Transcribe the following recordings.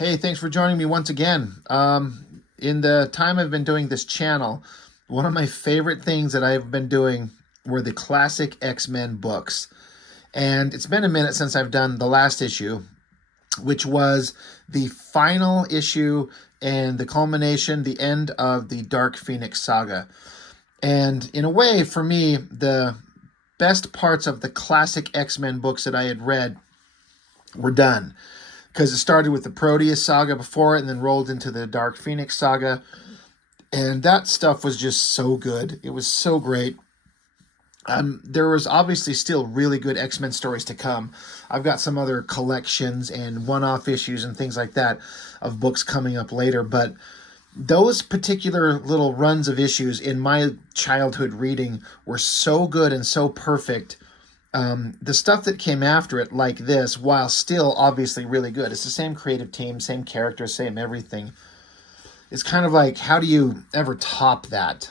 Hey, thanks for joining me once again. In the time I've been doing this channel, one of my favorite things that I've been doing were the classic X-Men books. And it's been a minute since I've done the last issue, which was the final issue and the culmination, the end of the Dark Phoenix saga. And in a way, for me, the best parts of the classic X-Men books that I had read were done, because it started with the Proteus saga before it and then rolled into the Dark Phoenix saga. And that stuff was just so good. It was so great. There was obviously still really good X-Men stories to come. I've got some other collections and one-off issues and things like that of books coming up later, but those particular little runs of issues in my childhood reading were so good and so perfect. The stuff that came after it, like this, while still obviously really good, it's the same creative team, same characters, same everything. It's kind of like, how do you ever top that?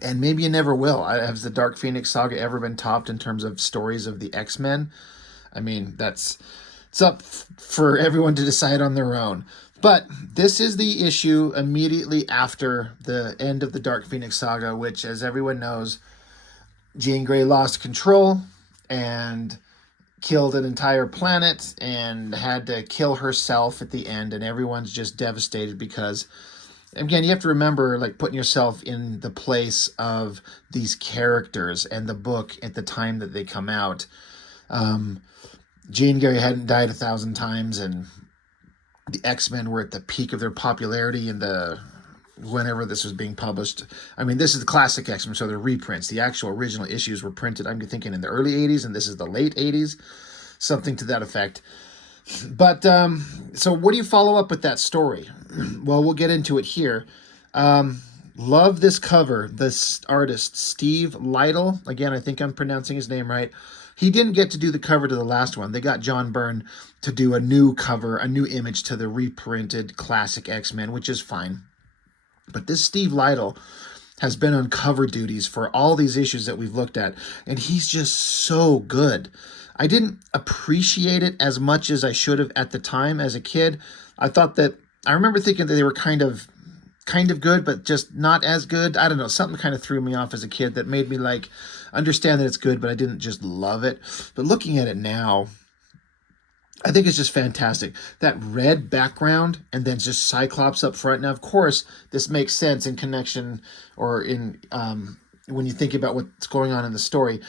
And maybe you never will. Has the Dark Phoenix saga ever been topped in terms of stories of the X-Men? I mean, it's up for everyone to decide on their own. But this is the issue immediately after the end of the Dark Phoenix saga, which, as everyone knows, Jean Grey lost control and killed an entire planet and had to kill herself at the end, and everyone's just devastated because, again, you have to remember, like, putting yourself in the place of these characters and the book at the time that they come out. Jean Grey hadn't died 1,000 times, and the X-Men were at the peak of their popularity in the whenever this was being published. I mean, this is the classic X-Men, so they're reprints. The actual original issues were printed, I'm thinking, in the early 80s, and this is the late 80s, something to that effect. But, so what do you follow up with that story? Well, we'll get into it here. Love this cover. This artist, Steve Lytle, again, I think I'm pronouncing his name right. He didn't get to do the cover to the last one. They got John Byrne to do a new cover, a new image to the reprinted classic X-Men, which is fine. But this Steve Lytle has been on cover duties for all these issues that we've looked at, and he's just so good. I didn't appreciate it as much as I should have at the time as a kid. I remember thinking that they were kind of good, but just not as good. I don't know, something kind of threw me off as a kid that made me like understand that it's good, but I didn't just love it. But looking at it now, I think it's just fantastic. That red background and then just Cyclops up front. Now, of course, this makes sense in connection or in when you think about what's going on in the story.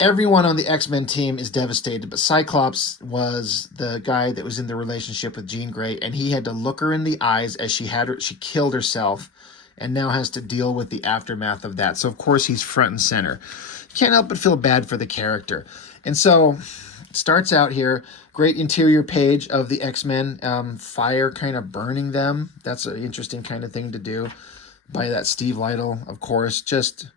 Everyone on the X-Men team is devastated, but Cyclops was the guy that was in the relationship with Jean Grey, and he had to look her in the eyes as she killed herself, and now has to deal with the aftermath of that. So, of course, he's front and center. You can't help but feel bad for the character. And so, it starts out here, great interior page of the X-Men, fire kind of burning them. That's an interesting kind of thing to do by that Steve Lytle, of course. Just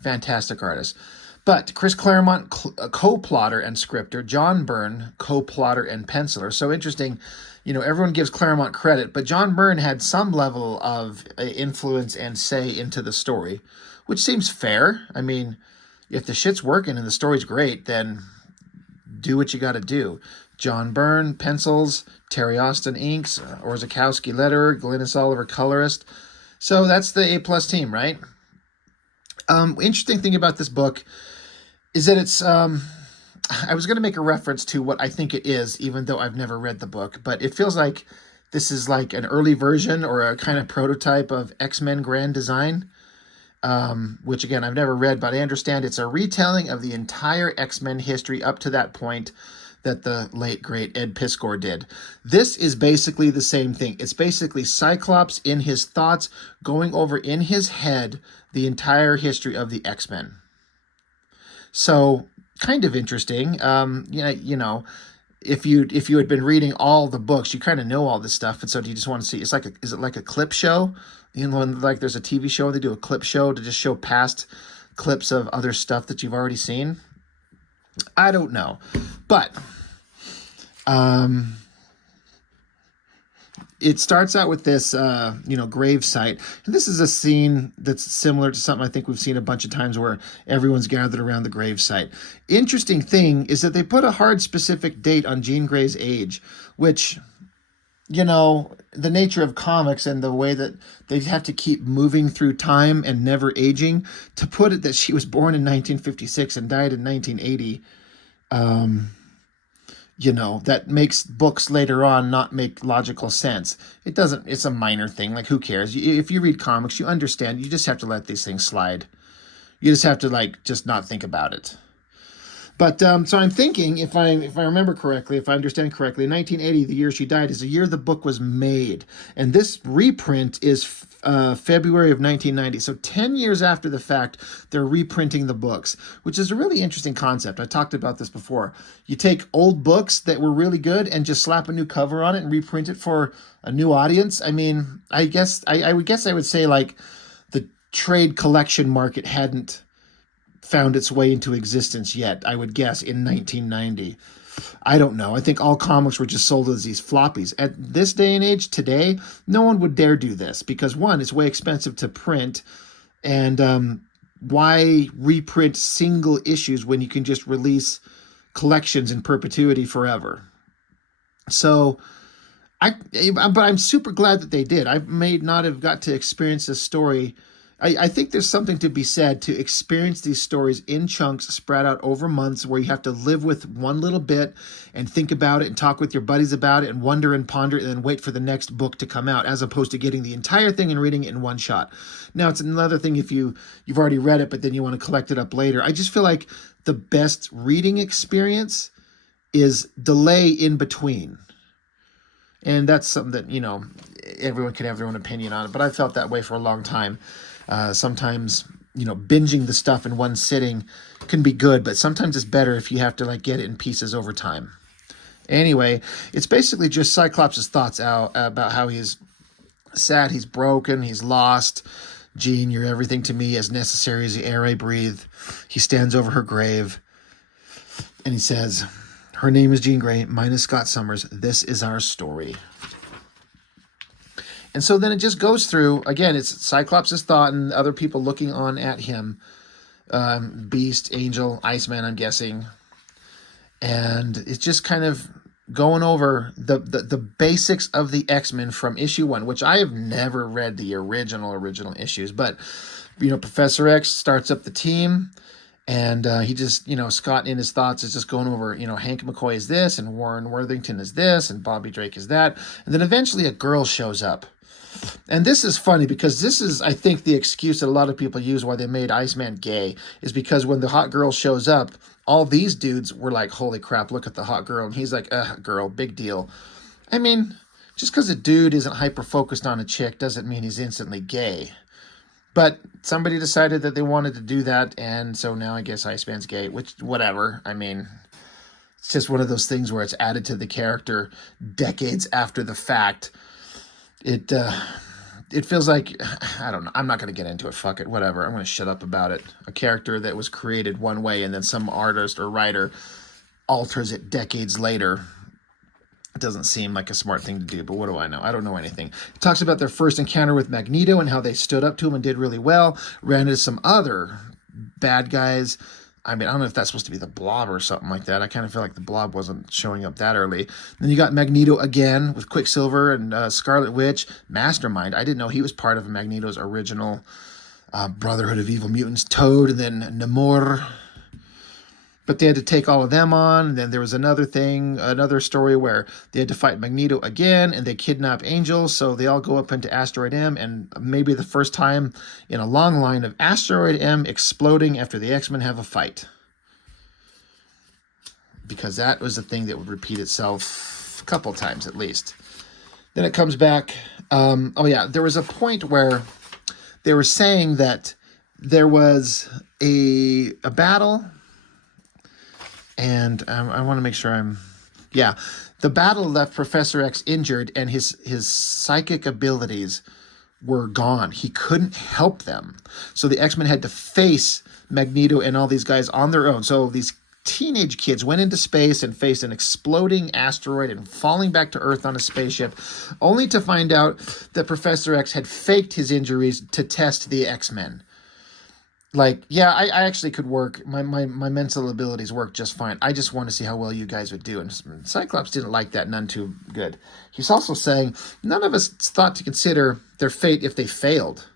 fantastic artist. But Chris Claremont, co-plotter and scripter, John Byrne, co-plotter and penciler. So interesting, everyone gives Claremont credit, but John Byrne had some level of influence and say into the story, which seems fair. I mean, if the shit's working and the story's great, then do what you got to do. John Byrne, pencils, Terry Austin inks, Orzechowski letterer, Glynis Oliver colorist. So that's the A+ team, right? Interesting thing about this book is that it's, I was going to make a reference to what I think it is, even though I've never read the book, but it feels like this is like an early version or a kind of prototype of X-Men Grand Design, which, again, I've never read, but I understand it's a retelling of the entire X-Men history up to that point that the late, great Ed Piskor did. This is basically the same thing. It's basically Cyclops in his thoughts, going over in his head the entire history of the X-Men. So, kind of interesting. If you had been reading all the books, you kind of know all this stuff, and so do you just want to see? Is it like a clip show? Like there's a TV show, they do a clip show to just show past clips of other stuff that you've already seen. I don't know, but it starts out with this, grave site. And this is a scene that's similar to something I think we've seen a bunch of times where everyone's gathered around the grave site. Interesting thing is that they put a hard specific date on Jean Grey's age, which you know, the nature of comics and the way that they have to keep moving through time and never aging, to put it that she was born in 1956 and died in 1980, you know, that makes books later on not make logical sense. It doesn't, it's a minor thing. Like, who cares? If you read comics, you understand. You just have to let these things slide. You just have to, like, just not think about it. But so I'm thinking, if I remember correctly, if I understand correctly, 1980, the year she died, is the year the book was made, and this reprint is February of 1990. So 10 years after the fact, they're reprinting the books, which is a really interesting concept. I talked about this before. You take old books that were really good and just slap a new cover on it and reprint it for a new audience. I mean, I would say, like, the trade collection market hadn't found its way into existence yet, I would guess, in 1990. I don't know. I think all comics were just sold as these floppies. At this day and age, today, no one would dare do this because, one, it's way expensive to print, and why reprint single issues when you can just release collections in perpetuity forever? So, but I'm super glad that they did. I may not have got to experience this story. I think there's something to be said to experience these stories in chunks spread out over months, where you have to live with one little bit and think about it and talk with your buddies about it and wonder and ponder it and then wait for the next book to come out, as opposed to getting the entire thing and reading it in one shot. Now, it's another thing if you've already read it, but then you want to collect it up later. I just feel like the best reading experience is delay in between. And that's something that, you know, everyone can have their own opinion on it, but I felt that way for a long time. Sometimes, you know, binging the stuff in one sitting can be good, but sometimes it's better if you have to, like, get it in pieces over time. Anyway, it's basically just Cyclops' thoughts out about how he's sad, he's broken, he's lost. Jean, you're everything to me, as necessary as the air I breathe. He stands over her grave and he says, her name is Jean Grey, mine is Scott Summers. This is our story. And so then it just goes through, again, it's Cyclops' thought and other people looking on at him. Beast, Angel, Iceman, I'm guessing. And it's just kind of going over the basics of the X-Men from issue 1, which I have never read the original issues. But, you know, Professor X starts up the team. And he just, you know, Scott in his thoughts is just going over, you know, Hank McCoy is this, and Warren Worthington is this, and Bobby Drake is that. And then eventually a girl shows up. And this is funny because this is, I think, the excuse that a lot of people use why they made Iceman gay, is because when the hot girl shows up, all these dudes were like, holy crap, look at the hot girl. And he's like, girl, big deal. I mean, just because a dude isn't hyper-focused on a chick doesn't mean he's instantly gay. But somebody decided that they wanted to do that, and so now I guess Iceman's gay, which, whatever. I mean, it's just one of those things where it's added to the character decades after the fact. It feels like, I don't know, I'm not going to get into it, fuck it, whatever. I'm going to shut up about it. A character that was created one way and then some artist or writer alters it decades later. It doesn't seem like a smart thing to do, but what do I know? I don't know anything. It talks about their first encounter with Magneto and how they stood up to him and did really well. Ran into some other bad guys. I mean, I don't know if that's supposed to be the Blob or something like that. I kind of feel like the Blob wasn't showing up that early. Then you got Magneto again with Quicksilver and Scarlet Witch. Mastermind. I didn't know he was part of Magneto's original Brotherhood of Evil Mutants. Toad, and then Namor. But they had to take all of them on. And then there was another story where they had to fight Magneto again, and they kidnap Angel, so they all go up into Asteroid M, and maybe the first time in a long line of Asteroid M exploding after the X-Men have a fight. Because that was a thing that would repeat itself a couple times at least. Then it comes back. There was a point where they were saying that there was a battle. And I want to make sure the battle left Professor X injured, and his psychic abilities were gone. He couldn't help them. So the X-Men had to face Magneto and all these guys on their own. So these teenage kids went into space and faced an exploding asteroid and falling back to Earth on a spaceship, only to find out that Professor X had faked his injuries to test the X-Men. Like, yeah, I actually could work. My mental abilities work just fine. I just want to see how well you guys would do. And Cyclops didn't like that none too good. He's also saying none of us thought to consider their fate if they failed.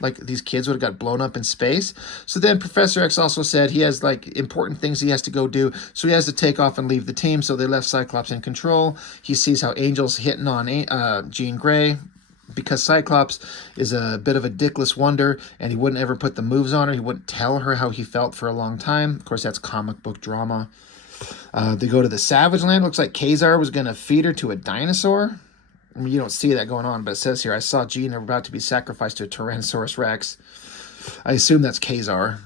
Like, these kids would have got blown up in space. So then Professor X also said he has, like, important things he has to go do. So he has to take off and leave the team. So they left Cyclops in control. He sees how Angel's hitting on Jean Grey, because Cyclops is a bit of a dickless wonder, and he wouldn't ever put the moves on her. He wouldn't tell her how he felt for a long time. Of course, that's comic book drama. They go to the Savage Land. Looks like Kazar was going to feed her to a dinosaur. I mean, you don't see that going on, but it says here, I saw Jean about to be sacrificed to a Tyrannosaurus Rex. I assume that's Kazar.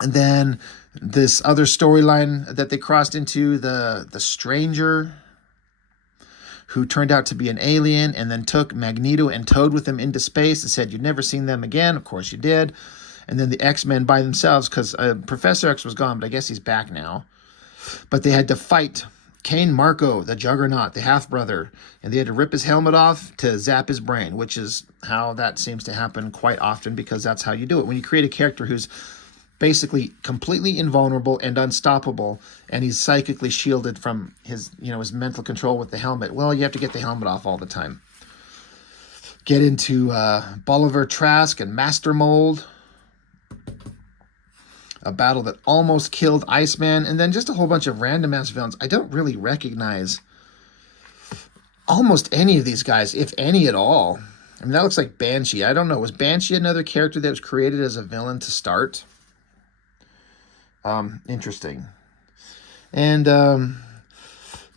And then this other storyline that they crossed into, the Stranger, who turned out to be an alien and then took Magneto and Toad with him into space and said, you'd never seen them again. Of course you did. And then the X-Men by themselves, because Professor X was gone, but I guess he's back now. But they had to fight Kane Marco, the Juggernaut, the half-brother, and they had to rip his helmet off to zap his brain, which is how that seems to happen quite often, because that's how you do it. When you create a character who's basically completely invulnerable and unstoppable, and he's psychically shielded from his, his mental control with the helmet, well, you have to get the helmet off all the time. Get into Bolivar Trask and Master Mold, a battle that almost killed Iceman, and then just a whole bunch of random ass villains. I don't really recognize almost any of these guys, if any at all. I mean, that looks like Banshee. I don't know. Was Banshee another character that was created as a villain to start? Interesting. And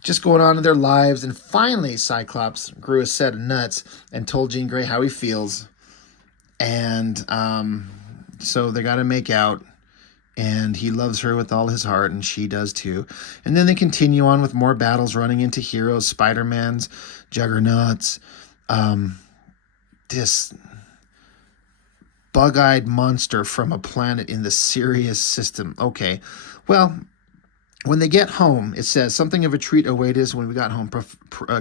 just going on in their lives, and finally Cyclops grew a set of nuts and told Jean Grey how he feels. And so they got to make out. And he loves her with all his heart, and she does too. And then they continue on with more battles, running into heroes, Spider-Mans, Juggernauts, this bug-eyed monster from a planet in the Sirius system. Okay, well, when they get home, it says, something of a treat awaited us when we got home,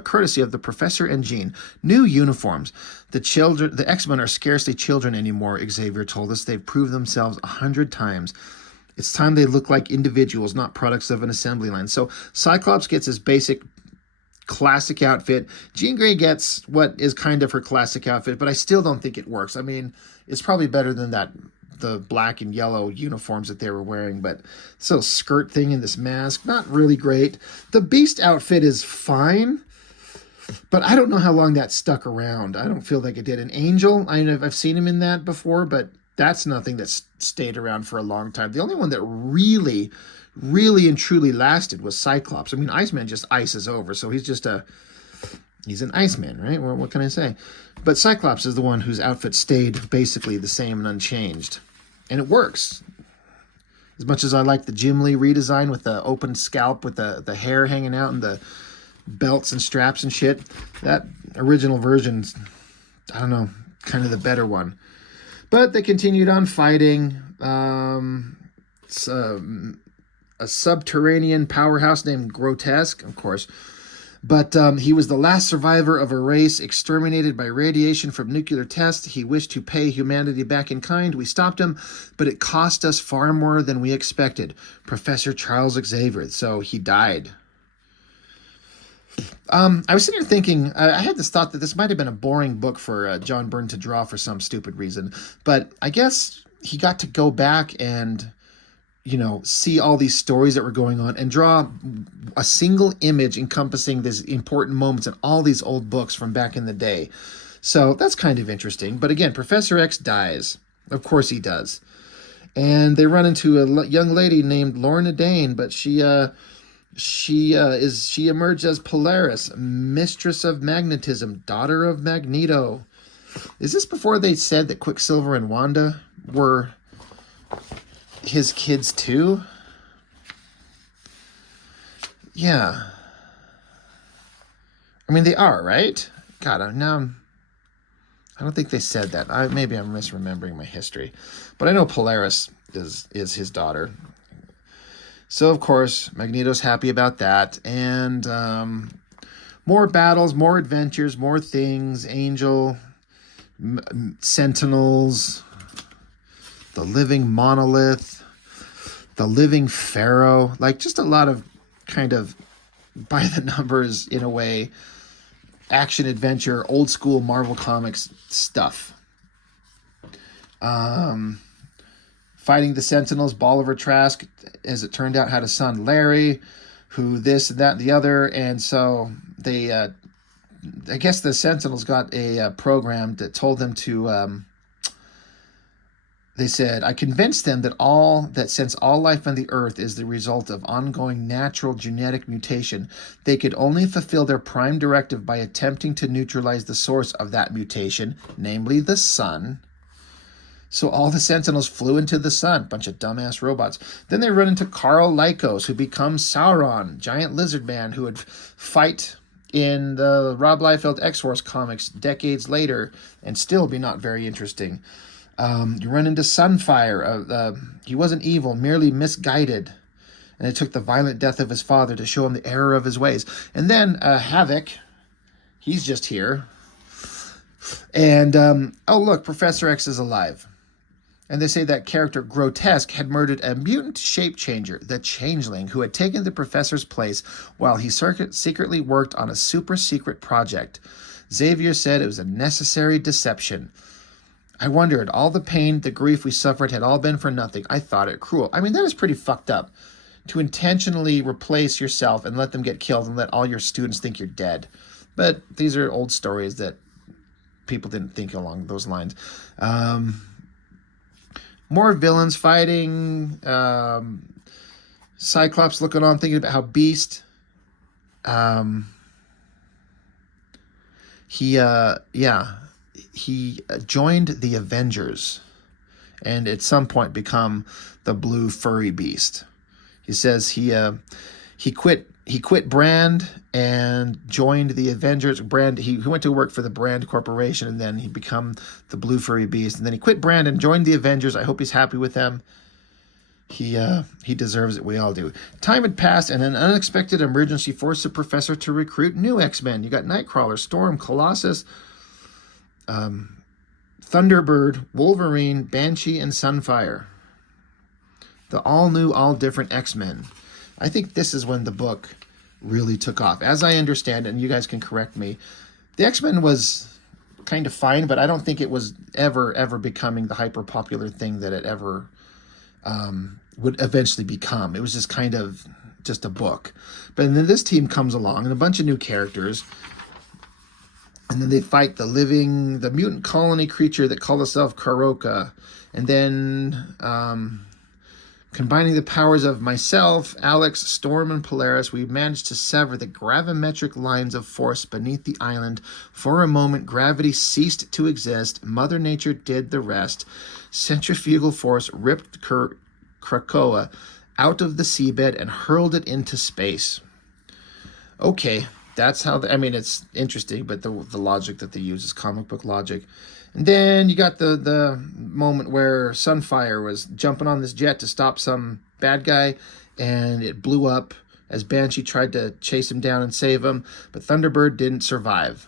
courtesy of the Professor and Jean. New uniforms. The X-Men are scarcely children anymore, Xavier told us. They've proved themselves 100 times. It's time they look like individuals, not products of an assembly line. So Cyclops gets his basic classic outfit. Jean Grey gets what is kind of her classic outfit, but I still don't think it works. I mean, it's probably better than the black and yellow uniforms that they were wearing, but this little skirt thing and this mask, not really great. The Beast outfit is fine, but I don't know how long that stuck around. I don't feel like it did. An Angel, I've seen him in that before, but that's nothing that's stayed around for a long time. The only one that really, really and truly lasted was Cyclops. I mean, Iceman just ices over, so he's an Iceman, right? Well, what can I say? But Cyclops is the one whose outfit stayed basically the same and unchanged. And it works. As much as I like the Jim Lee redesign with the open scalp with the hair hanging out and the belts and straps and shit, that original version's, I don't know, kind of the better one. But they continued on fighting. A subterranean powerhouse named Grotesque, of course. But he was the last survivor of a race exterminated by radiation from nuclear tests. He wished to pay humanity back in kind. We stopped him, but it cost us far more than we expected. Professor Charles Xavier. So he died. I was sitting here thinking, I had this thought that this might have been a boring book for John Byrne to draw for some stupid reason. But I guess he got to go back and, see all these stories that were going on and draw a single image encompassing these important moments in all these old books from back in the day. So that's kind of interesting. But again, Professor X dies. Of course he does. And they run into a young lady named Lorna Dane, but she emerged as Polaris, mistress of magnetism, daughter of Magneto. Is this before they said that Quicksilver and Wanda were his kids too? Yeah. I mean, they are, right? God, I don't think they said that. Maybe I'm misremembering my history. But I know Polaris is his daughter. So, of course, Magneto's happy about that. And more battles, more adventures, more things. Angel, Sentinels, the living monolith, the living pharaoh, like just a lot of kind of by the numbers, in a way, action adventure, old school Marvel Comics stuff. Fighting the Sentinels, Bolivar Trask, as it turned out, had a son, Larry, who this and that and the other. And so they, I guess the Sentinels got a program that told them to, they said, I convinced them that since all life on the earth is the result of ongoing natural genetic mutation, they could only fulfill their prime directive by attempting to neutralize the source of that mutation, namely the sun. So all the Sentinels flew into the sun, bunch of dumbass robots. Then they run into Carl Lycos, who becomes Sauron, giant lizard man who would fight in the Rob Liefeld X-Force comics decades later and still be not very interesting. You run into Sunfire. He wasn't evil, merely misguided. And it took the violent death of his father to show him the error of his ways. And then Havoc, he's just here. And, oh, look, Professor X is alive. And they say that character Grotesque had murdered a mutant shape changer, the Changeling, who had taken the professor's place while he secretly worked on a super secret project. Xavier said it was a necessary deception. I wondered, all the pain, the grief we suffered had all been for nothing. I thought it cruel. I mean, that is pretty fucked up. To intentionally replace yourself and let them get killed and let all your students think you're dead. But these are old stories that people didn't think along those lines. More villains fighting. Cyclops looking on, thinking about how Beast... he joined the Avengers and at some point become the blue furry beast. He says he quit Brand and joined the Avengers. Brand, he went to work for the Brand Corporation, and then he become the blue furry beast. And then he quit Brand and joined the Avengers. I hope he's happy with them. He deserves it. We all do. Time had passed, and an unexpected emergency forced the professor to recruit new X-Men. You got Nightcrawler, Storm, Colossus, Thunderbird, Wolverine, Banshee, and Sunfire. The all-new, all-different X-Men. I think this is when the book really took off. As I understand it, and you guys can correct me, the X-Men was kind of fine, but I don't think it was ever becoming the hyper-popular thing that it ever would eventually become. It was just kind of just a book. But then this team comes along, and a bunch of new characters, and then they fight the mutant colony creature that called itself Karoka. And then combining the powers of myself, Alex, Storm, and Polaris, we managed to sever the gravimetric lines of force beneath the island. For a moment, gravity ceased to exist. Mother Nature did the rest. Centrifugal force ripped Krakoa out of the seabed and hurled it into space. Okay, that's how... I mean, it's interesting, but the logic that they use is comic book logic. And then you got the moment where Sunfire was jumping on this jet to stop some bad guy, and it blew up as Banshee tried to chase him down and save him. But Thunderbird didn't survive.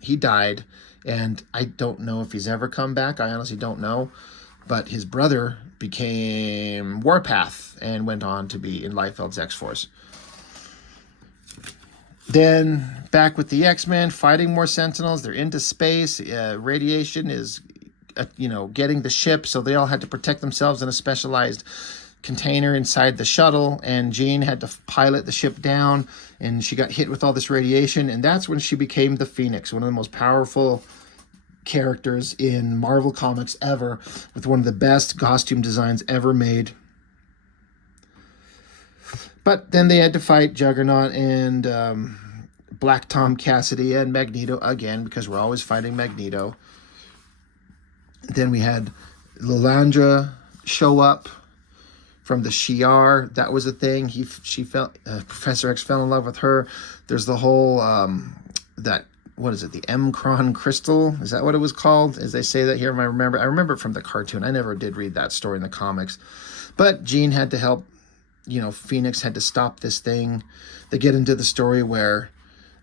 He died, and I don't know if he's ever come back. I honestly don't know. But his brother became Warpath and went on to be in Liefeld's X-Force. Then back with the X-Men, fighting more Sentinels. They're into space. Radiation is, getting the ship, so they all had to protect themselves in a specialized container inside the shuttle. And Jean had to pilot the ship down, and she got hit with all this radiation. And that's when she became the Phoenix, one of the most powerful characters in Marvel Comics ever, with one of the best costume designs ever made. But then they had to fight Juggernaut and Black Tom Cassidy and Magneto again, because we're always fighting Magneto. Then we had Lilandra show up from the Shi'ar. That was a thing. Professor X fell in love with her. There's the whole, what is it, the M'Kron crystal? Is that what it was called? As they say that here, I remember it from the cartoon. I never did read that story in the comics. But Jean had to help. Phoenix had to stop this thing. They get into the story where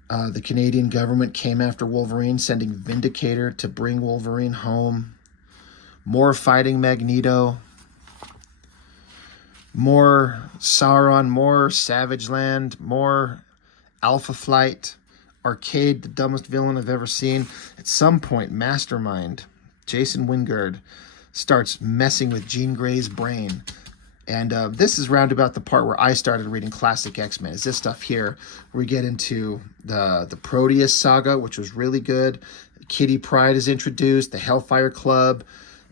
the Canadian government came after Wolverine, sending Vindicator to bring Wolverine home. more fighting Magneto, more Sauron, more Savage Land, more Alpha Flight, Arcade, the dumbest villain I've ever seen. At some point, Mastermind, Jason Wingard, starts messing with Jean Grey's brain. And this is round about the part where I started reading classic X-Men. Is this stuff here where we get into the Proteus saga, which was really good. Kitty Pryde is introduced, the Hellfire Club,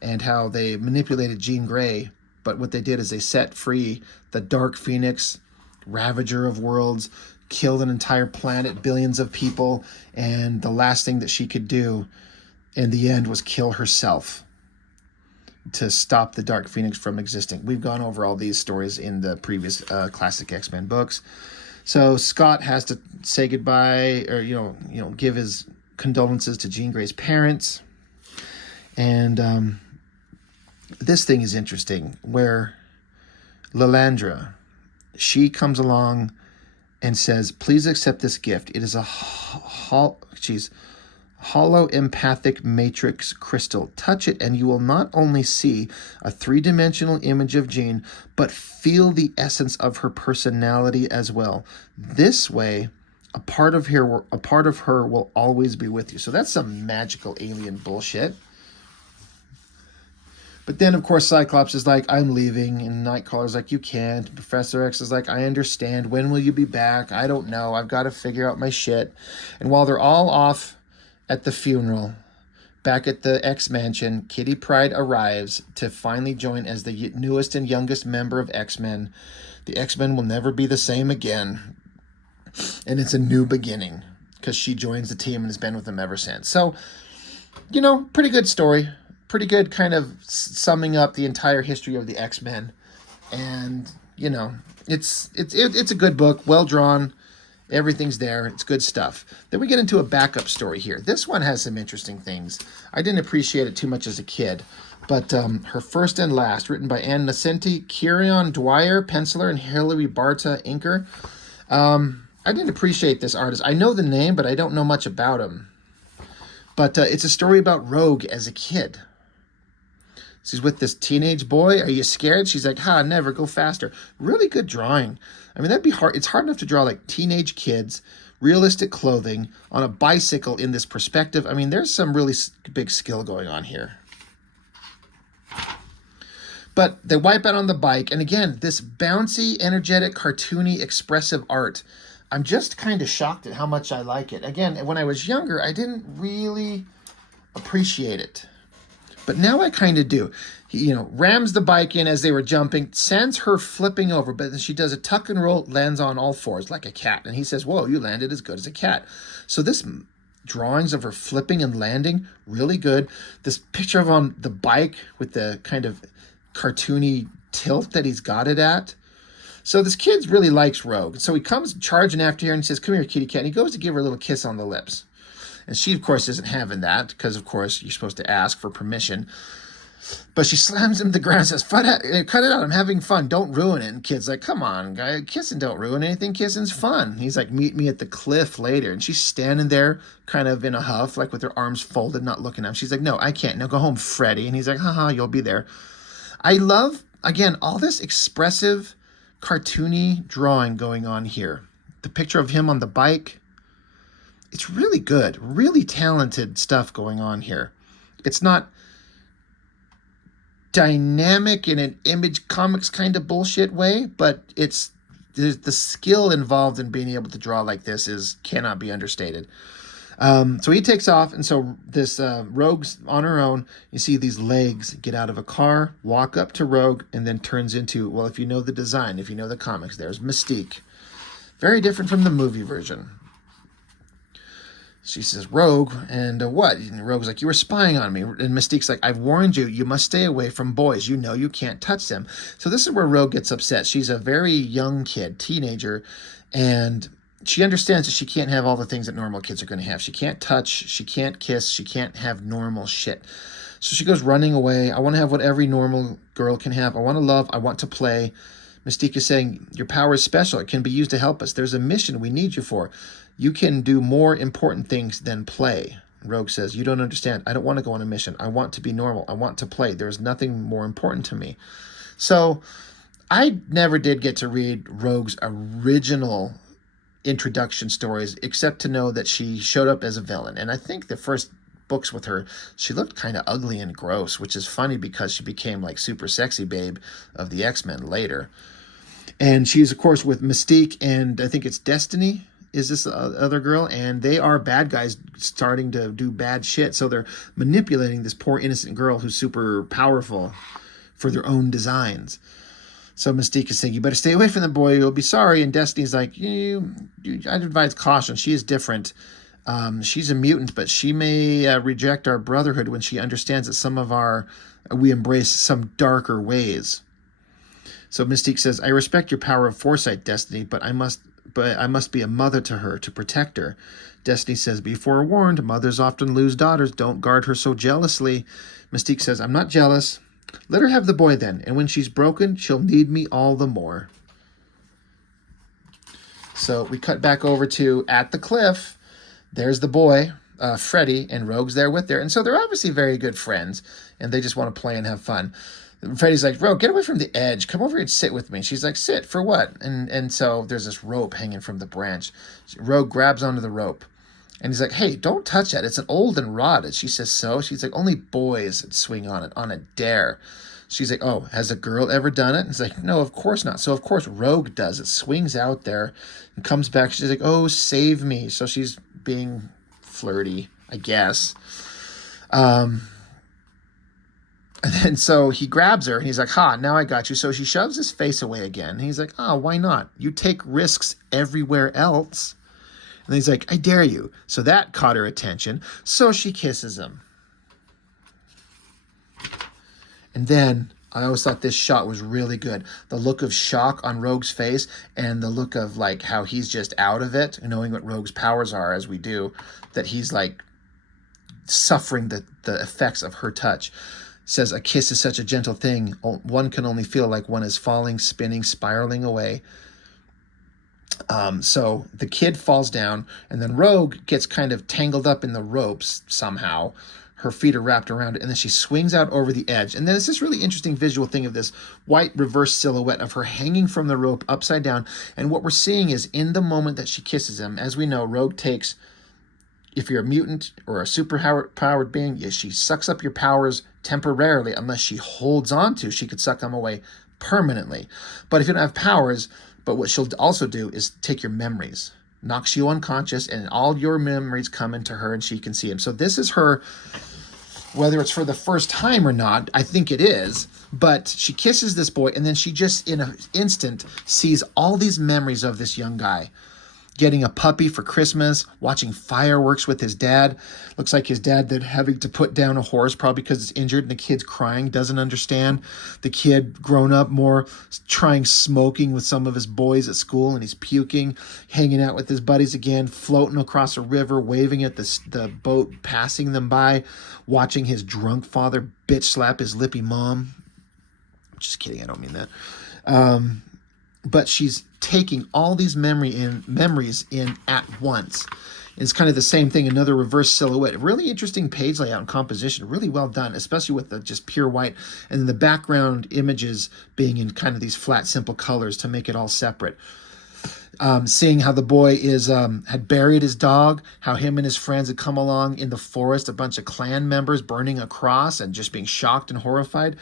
and how they manipulated Jean Grey. But what they did is they set free the Dark Phoenix, Ravager of Worlds, killed an entire planet, billions of people, and the last thing that she could do in the end was kill herself to stop the Dark Phoenix from existing. We've gone over all these stories in the previous classic X-Men books. So Scott has to say goodbye, or give his condolences to Jean Grey's parents. And this thing is interesting, where Lilandra, she comes along and says, "Please accept this gift. It is a hollow empathic matrix crystal. Touch it and you will not only see a three-dimensional image of Jean, but feel the essence of her personality as well. This way, a part of her will always be with you." So that's some magical alien bullshit. But then, of course, Cyclops is like, "I'm leaving." And Nightcrawler's like, "You can't." Professor X is like, "I understand. When will you be back? I don't know. I've got to figure out my shit." And while they're all off at the funeral, back at the X Mansion, Kitty Pryde arrives to finally join as the newest and youngest member of X-Men. The X-Men will never be the same again. And it's a new beginning because she joins the team and has been with them ever since. So, pretty good story. Pretty good kind of summing up the entire history of the X-Men. And, it's a good book, well drawn. Everything's there. It's good stuff. Then we get into a backup story here. This one has some interesting things. I didn't appreciate it too much as a kid. But Her First and Last, written by Ann Nocenti, Kieran Dwyer, penciler, and Hilary Barta, inker. I didn't appreciate this artist. I know the name, but I don't know much about him. But it's a story about Rogue as a kid. She's with this teenage boy. "Are you scared?" She's like, "Never, go faster." Really good drawing. I mean, that'd be hard. It's hard enough to draw like teenage kids, realistic clothing, on a bicycle in this perspective. I mean, there's some really big skill going on here. But they wipe out on the bike. And again, this bouncy, energetic, cartoony, expressive art. I'm just kind of shocked at how much I like it. Again, when I was younger, I didn't really appreciate it. But now I kind of do. He, rams the bike in as they were jumping, sends her flipping over, but then she does a tuck and roll, lands on all fours like a cat. And he says, "Whoa, you landed as good as a cat." So this drawings of her flipping and landing, really good. This picture of her on the bike with the kind of cartoony tilt that he's got it at. So this kid really likes Rogue. So he comes charging after her and says, "Come here, kitty cat." And he goes to give her a little kiss on the lips. And she, of course, isn't having that because, of course, you're supposed to ask for permission. But she slams him to the ground and says, "Cut it out. I'm having fun. Don't ruin it." And kid's like, "Come on, guy. Kissing don't ruin anything. Kissing's fun." And he's like, "Meet me at the cliff later." And she's standing there kind of in a huff, like with her arms folded, not looking at him. She's like, "No, I can't. Now go home, Freddy." And he's like, "Haha, you'll be there." I love, again, all this expressive, cartoony drawing going on here. The picture of him on the bike. It's really good, really talented stuff going on here. It's not dynamic in an Image Comics kind of bullshit way, but the skill involved in being able to draw like this cannot be understated. So he takes off, and so this Rogue's on her own. You see these legs get out of a car, walk up to Rogue, and then turns into, well, if you know the design, if you know the comics, there's Mystique. Very different from the movie version. She says, "Rogue," and what? And Rogue's like, "You were spying on me." And Mystique's like, "I've warned you. You must stay away from boys. You know you can't touch them." So this is where Rogue gets upset. She's a very young kid, teenager, and she understands that she can't have all the things that normal kids are going to have. She can't touch, she can't kiss, she can't have normal shit. So she goes running away. "I want to have what every normal girl can have. I want to love. I want to play." Mystique is saying, "Your power is special. It can be used to help us. There's a mission we need you for. You can do more important things than play." Rogue says, "You don't understand. I don't want to go on a mission. I want to be normal. I want to play. There's nothing more important to me." So I never did get to read Rogue's original introduction stories, except to know that she showed up as a villain. And I think the first books with her, she looked kind of ugly and gross, which is funny because she became like super sexy babe of the X-Men later. And she's, of course, with Mystique, and I think it's Destiny is this other girl, and they are bad guys starting to do bad shit. So they're manipulating this poor innocent girl who's super powerful for their own designs. So Mystique is saying, "You better stay away from the boy, you'll be sorry." And Destiny's like, I'd advise caution. She is different. She's a mutant, but she may reject our brotherhood when she understands that we embrace some darker ways. So Mystique says, "I respect your power of foresight, Destiny, but I must be a mother to her to protect her." Destiny says, "Be forewarned, mothers often lose daughters. Don't guard her so jealously." Mystique says, "I'm not jealous. Let her have the boy then, and when she's broken, she'll need me all the more." So we cut back over to at the cliff. There's the boy, Freddy, and Rogue's there with her. And so they're obviously very good friends, and they just want to play and have fun. Freddy's like, "Rogue, get away from the edge. Come over here and sit with me." And she's like, "Sit? For what?" And so there's this rope hanging from the branch. Rogue grabs onto the rope. And he's like, "Hey, don't touch that. It's an old and rotted." She says, "So?" She's like, "Only boys swing on it, on a dare." She's like, "Oh, has a girl ever done it?" And he's like, "No, of course not." So, of course, Rogue does it, swings out there and comes back. She's like, "Oh, save me." So she's being flirty, I guess. And then so he grabs her and he's like, "Ha, now I got you." So she shoves his face away again. And he's like, "Oh, why not? You take risks everywhere else." And he's like, "I dare you." So that caught her attention. So she kisses him. And then I always thought this shot was really good. The look of shock on Rogue's face and the look of like how he's just out of it, knowing what Rogue's powers are as we do, that he's like suffering the effects of her touch. Says, "A kiss is such a gentle thing. One can only feel like one is falling, spinning, spiraling away." So the kid falls down, and then Rogue gets kind of tangled up in the ropes somehow. Her feet are wrapped around it, and then she swings out over the edge. And then it's this really interesting visual thing of this white reverse silhouette of her hanging from the rope upside down. And what we're seeing is in the moment that she kisses him, as we know, Rogue takes, if you're a mutant or a super-powered being, she sucks up your powers temporarily unless she holds on to. She could suck them away permanently. But if you don't have powers, but what she'll also do is take your memories, knocks you unconscious, and all your memories come into her and she can see them. So this is her, whether it's for the first time or not, I think it is, but she kisses this boy and then she just in an instant sees all these memories of this young guy. Getting a puppy for Christmas, watching fireworks with his dad. Looks like his dad that having to put down a horse probably because it's injured and the kid's crying, doesn't understand. The kid grown up more, trying smoking with some of his boys at school and he's puking, hanging out with his buddies again, floating across a river, waving at the boat passing them by, watching his drunk father bitch slap his lippy mom. Just kidding, I don't mean that. But she's taking all these memories in at once. It's kind of the same thing, another reverse silhouette. Really interesting page layout and composition, really well done, especially with the just pure white, and then the background images being in kind of these flat, simple colors to make it all separate. Seeing how the boy had buried his dog, how him and his friends had come along in the forest, a bunch of clan members burning a cross and just being shocked and horrified.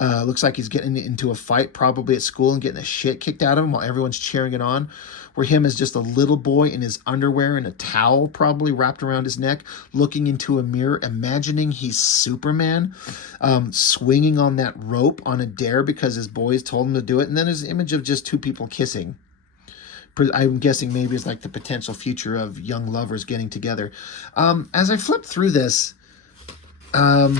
Looks like he's getting into a fight probably at school and getting the shit kicked out of him while everyone's cheering it on. Where him is just a little boy in his underwear and a towel probably wrapped around his neck, looking into a mirror, imagining he's Superman, swinging on that rope on a dare because his boys told him to do it. And then there's an image of just two people kissing. I'm guessing maybe it's like the potential future of young lovers getting together. As I flipped through this, I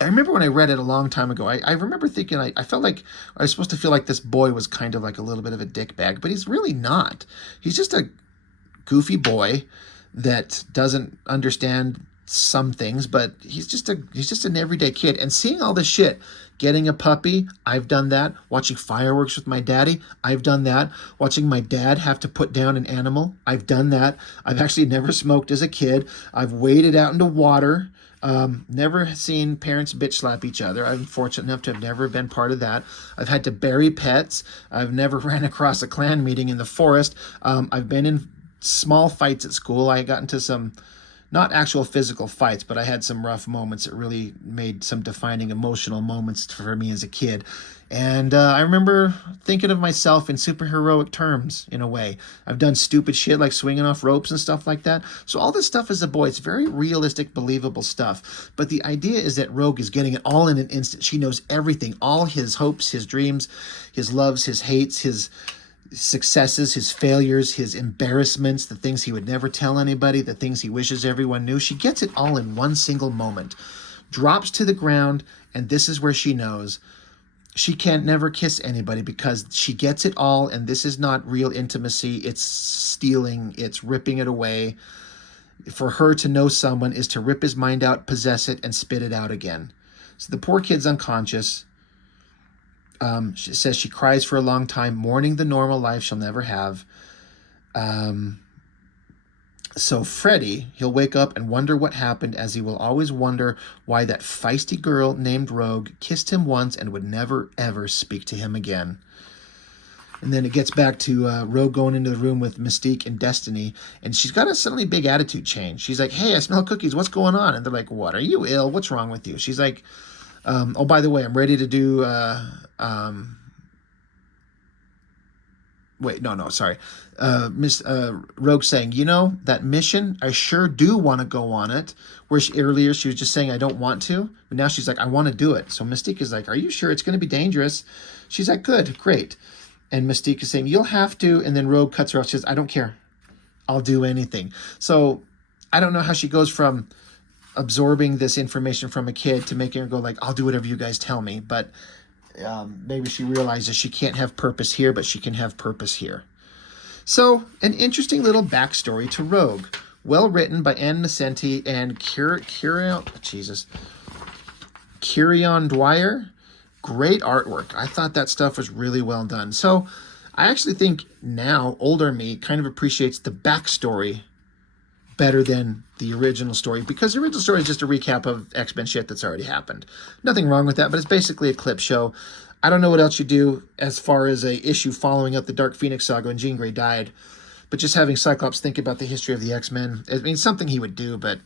remember when I read it a long time ago, I remember thinking, I felt like I was supposed to feel like this boy was kind of like a little bit of a dickbag, but he's really not. He's just a goofy boy that doesn't understand some things, but he's just an everyday kid. And seeing all this shit, getting a puppy, I've done that. Watching fireworks with my daddy, I've done that. Watching my dad have to put down an animal, I've done that. I've actually never smoked as a kid. I've waded out into water. Never seen parents bitch slap each other. I'm fortunate enough to have never been part of that. I've had to bury pets. I've never ran across a Klan meeting in the forest. I've been in small fights at school. I got into some, not actual physical fights, but I had some rough moments that really made some defining emotional moments for me as a kid. And I remember thinking of myself in superheroic terms, in a way. I've done stupid shit like swinging off ropes and stuff like that. So all this stuff as a boy, it's very realistic, believable stuff. But the idea is that Rogue is getting it all in an instant. She knows everything, all his hopes, his dreams, his loves, his hates, his successes, his failures, his embarrassments, the things he would never tell anybody, the things he wishes everyone knew. She gets it all in one single moment, drops to the ground, and this is where she knows she can't never kiss anybody, because she gets it all, and this is not real intimacy. It's stealing. It's ripping it away. For her to know someone is to rip his mind out, possess it, and spit it out again. So the poor kid's unconscious. She says she cries for a long time, mourning the normal life she'll never have. So Freddy, he'll wake up and wonder what happened, as he will always wonder why that feisty girl named Rogue kissed him once and would never, ever speak to him again. And then it gets back to Rogue going into the room with Mystique and Destiny, and she's got a suddenly big attitude change. She's like, hey, I smell cookies. What's going on? And they're like, what? Are you ill? What's wrong with you? She's like, oh, by the way, I'm ready to do... Miss Rogue saying, you know, that mission, I sure do want to go on it. Where earlier she was just saying, I don't want to. But now she's like, I want to do it. So Mystique is like, are you sure? It's going to be dangerous. She's like, good, great. And Mystique is saying, you'll have to. And then Rogue cuts her off. She says, I don't care. I'll do anything. So I don't know how she goes from absorbing this information from a kid to making her go like, I'll do whatever you guys tell me. But maybe she realizes she can't have purpose here, but she can have purpose here. So, an interesting little backstory to Rogue. Well written by Ann Nesenti and Kirion Dwyer. Great artwork. I thought that stuff was really well done. So, I actually think now, older me kind of appreciates the backstory better than the original story, because the original story is just a recap of X-Men shit that's already happened. Nothing wrong with that, but it's basically a clip show. I don't know what else you do as far as a issue following up the Dark Phoenix saga when Jean Grey died, but just having Cyclops think about the history of the X-Men, I mean, something he would do, but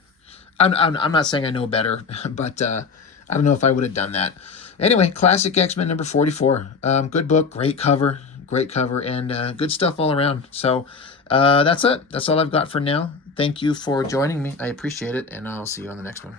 I'm not saying I know better, but I don't know if I would have done that. Anyway, classic X-Men number 44. Good book, great cover, and good stuff all around. So that's it. That's all I've got for now. Thank you for joining me. I appreciate it, and I'll see you on the next one.